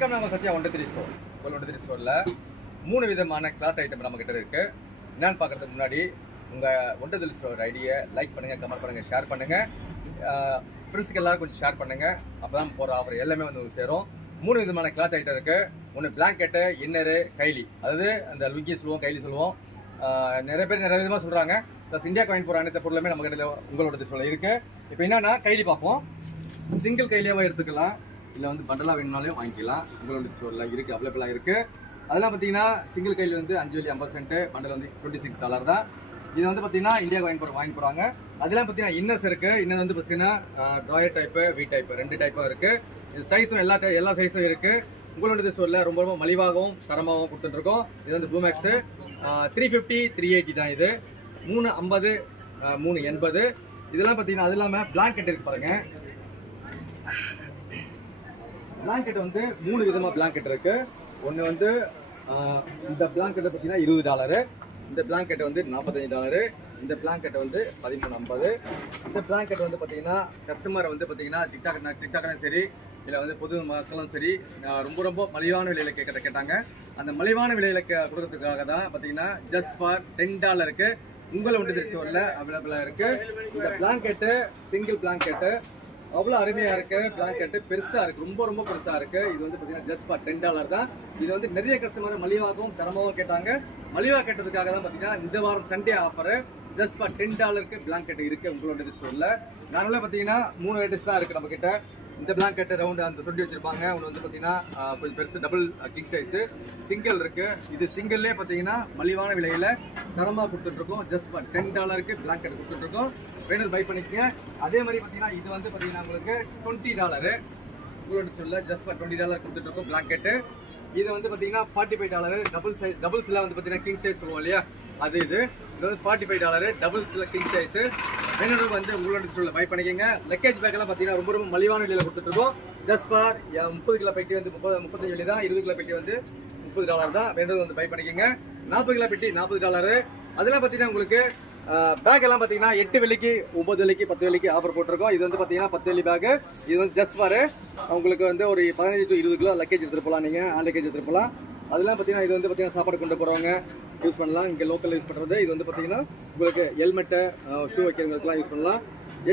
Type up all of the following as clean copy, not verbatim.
வணக்கம், நாங்கள் சத்யா 123 ஸ்டோர். 123 ஸ்டோரில் 3 விதமான கிளாத் ஐட்டம் நம்ம கிட்ட இருக்கு. என்னன்னு பார்க்கறதுக்கு முன்னாடி உங்கள் 123 ஸ்டோர் ஐடியை லைக் பண்ணுங்கள், கமெண்ட் பண்ணுங்கள், ஷேர் பண்ணுங்கள். ஃப்ரெண்ட்ஸுக்கு எல்லாரும் கொஞ்சம் ஷேர் பண்ணுங்கள். அப்போ தான் போகிற ஆஃபர் எல்லாமே வந்து சேரும். 3 விதமான கிளாத் ஐட்டம் இருக்குது. ஒன்று பிளாங்கெட்டு, இன்னரு, கைலி. அதாவது அந்த லுங்கி சொல்லுவோம், கைலி சொல்லுவோம். நிறைய பேர் நிறைய விதமாக சொல்கிறாங்க. ப்ளஸ் இந்தியாவுக்கு வாங்கி போகிற அனைத்து பொருளுமே நம்ம கிட்ட உங்களோட ஸ்டோரில் இருக்குது. இப்போ என்னன்னா கைலி பார்ப்போம். சிங்கிள் கைலியாவே எடுத்துக்கலாம், இல்லை வந்து பண்டலாக வேணும்னாலே வாங்கிக்கலாம். உங்களோட ஸ்டோரில் இருக்குது, அவைலபிளாக இருக்குது. அதெல்லாம் பார்த்தீங்கன்னா சிங்கிள் கைலி வந்து 5 வெள்ளி 50 சென்ட், பண்டல் வந்து $26 தான். இது வந்து பார்த்தீங்கன்னா இந்தியாவுக்கு வாங்கி போகிறாங்க. அதெல்லாம் பார்த்தீங்கன்னா இன்னர்ஸ் இருக்குது. இன்னும் வந்து பார்த்தீங்கன்னா ட்ராயர் டைப்பு, வி டைப்பு 2 டைப்பும் இருக்குது. இது சைஸும் எல்லா சைஸும் இருக்குது. உங்களோட ஸ்டோரில் ரொம்ப ரொம்ப மலிவாகவும் தரமாகவும் கொடுத்துட்ருக்கோம். இது வந்து ப்ளூமேக்ஸு 350 380 தான். இது 350 380. இதெல்லாம் பார்த்தீங்கன்னா அது இல்லாமல் பிளாங்கெட் இருக்கு பாருங்க. பிளாங்கெட் வந்து 3 விதமாக பிளாங்கெட் இருக்கு. ஒன்று வந்து இந்த பிளாங்கெட்டை பார்த்தீங்கன்னா $20, இந்த பிளாங்கெட் வந்து $45, இந்த பிளாங்கெட் வந்து $1350. இந்த பிளாங்கெட் வந்து பார்த்தீங்கன்னா கஸ்டமர் வந்து பார்த்தீங்கன்னா டிக்டாக்லையும் சரி, இல்லை வந்து பொது மக்களும் சரி, ரொம்ப ரொம்ப மலிவான விலையில் கேட்டாங்க. அந்த மலிவான விலையில் கொடுக்கறதுக்காக தான் பார்த்தீங்கன்னா ஜஸ்ட் ஃபார் $10 உங்களை வந்து ஸ்டோரில் அவைலபிளாக இருக்குது. இந்த பிளாங்கெட்டு சிங்கிள் பிளாங்கெட்டு அவ்வளோ அருமையாக இருக்குது. பிளாங்கெட்டு பெருசாக இருக்குது, ரொம்ப ரொம்ப பெருசாக இருக்குது. இது வந்து பார்த்தீங்கன்னா ஜஸ்ட் ஃபார் $10 தான். இது வந்து நிறைய கஸ்டமர் மலிவாகவும் தரமாகவும் கேட்டாங்க. மலிவாக கேட்டதுக்காக தான் பார்த்தீங்கன்னா இந்த வாரம் Sunday offer just for $10 blanket இருக்குது உங்களோட ஸ்டோரில். நார்மலாக பார்த்தீங்கன்னா 3 வெரைட்டிஸ் தான் இருக்குது நம்மக்கிட்ட. இந்த பிளாங்கெட் ரவுண்டு அந்த சொல்லி வச்சிருப்பாங்க. ஒன்று வந்து பார்த்தீங்கன்னா கொஞ்சம் பெருசு டபுள் கிங் சைஸு, சிங்கிள் இருக்குது. இது சிங்கிள்லேயே பார்த்தீங்கன்னா மலிவான விலையில் தரமாக கொடுத்துட்ருக்கோம். ஜஸ்ட் ஃபார் $10 பிளாங்கெட் கொடுத்துட்ருக்கோம். வேணும் பை பண்ணிக்கங்க. அதே மாதிரி பார்த்தீங்கன்னா இது வந்து பார்த்தீங்கன்னா உங்களுக்கு $20 உங்களோட சொல்ல ஜஸ்ட் ஃபார் $20 கொடுத்துட்ருக்கோம் பிளாங்கெட்டு. இது வந்து பார்த்தீங்கன்னா $45 டபுள்ஸில் வந்து பார்த்தீங்கன்னா கிங் சைஸ் சொல்லுவோம் இல்லையா, இது வந்து $45 டபுள்ஸில் கிங் சைஸு. வேணும் வந்து உங்களோட சொல்ல பை பண்ணிக்கங்க. லக்கேஜ் பேக்கெல்லாம் பார்த்தீங்கன்னா ரொம்ப ரொம்ப மலிவான விலையில் கொடுத்துட்ருக்கோம். ஜஸ்ட் ஃபார் 30 கிலோ பெட்டி வந்து 35 வெள்ளி தான். 20 கிலோ பெட்டி வந்து $30 தான். வேணும் வந்து பை பண்ணிக்கங்க. 40 கிலோ பெட்டி $40. அதெல்லாம் பார்த்தீங்கன்னா உங்களுக்கு பேக் எல்லாம் பார்த்தீங்கன்னா 8 வெள்ளிக்கு 9 வெள்ளிக்கு 10 வெள்ளிக்கு ஆஃபர் போட்டிருக்கோம். இது வந்து பார்த்தீங்கன்னா 10 வெள்ளி பேக்கு. இது வந்து ஜஸ்ட் ஃபார் உங்களுக்கு வந்து ஒரு 15 to 20 கிலோ லக்கேஜ் எடுத்துகிட்டு போகலாம். நீங்கள் ஹேண்ட் லக்கேஜ் எடுத்துகிட்டு போகலாம். அதெல்லாம் பார்த்தீங்கன்னா இது வந்து பார்த்தீங்கன்னா சாப்பாடு கொண்டு போகிறவங்க யூஸ் பண்ணலாம். இங்கே லோக்கல் யூஸ் பண்ணுறது. இது வந்து பார்த்தீங்கன்னா உங்களுக்கு ஹெல்மெட்டை ஷூ வைக்கிறவங்களுக்குலாம் யூஸ் பண்ணலாம்.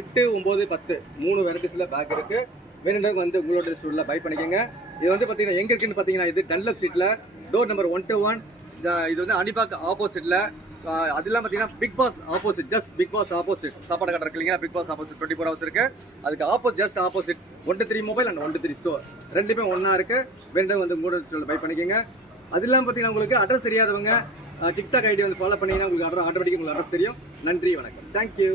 8 9 10 3 வெரைட்டிஸில் பேக் இருக்குது. வேணுன்றவங்க வந்து உங்களோட ஸ்டோரில் பை பண்ணிக்கோங்க. இது வந்து பார்த்தீங்கன்னா எங்கே இருக்குன்னு பார்த்தீங்கன்னா இது டன்லப் ஸ்ட்ரீட்டில் டோர் நம்பர் 121. இது வந்து அனிபாக் ஆப்போசிட்டில். அதெல்லாம் பார்த்தீங்கன்னா Bigg Boss opposite, just Bigg Boss opposite சாப்பாடு கடை இருக்கு இல்லைங்களா, பிக் பாஸ் ஆப்போசிட் 24 hours இருக்கு. அதுக்கு just opposite 123 mobile and 123 store ரெண்டுமே ஒன்றா இருக்கு. வேண்டாம் வந்து உங்களோட பை பண்ணிக்கோங்க. அது இல்லாமல் பார்த்தீங்கன்னா உங்களுக்கு அட்ரஸ் தெரியாதவங்க டிக்டாக் ஐடி வந்து ஃபாலோ பண்ணீங்கன்னா உங்களுக்கு ஆட்டோமேட்டிக்காக உங்களுக்கு அட்ரஸ் தெரியும். நன்றி, வணக்கம், தேங்க்யூ.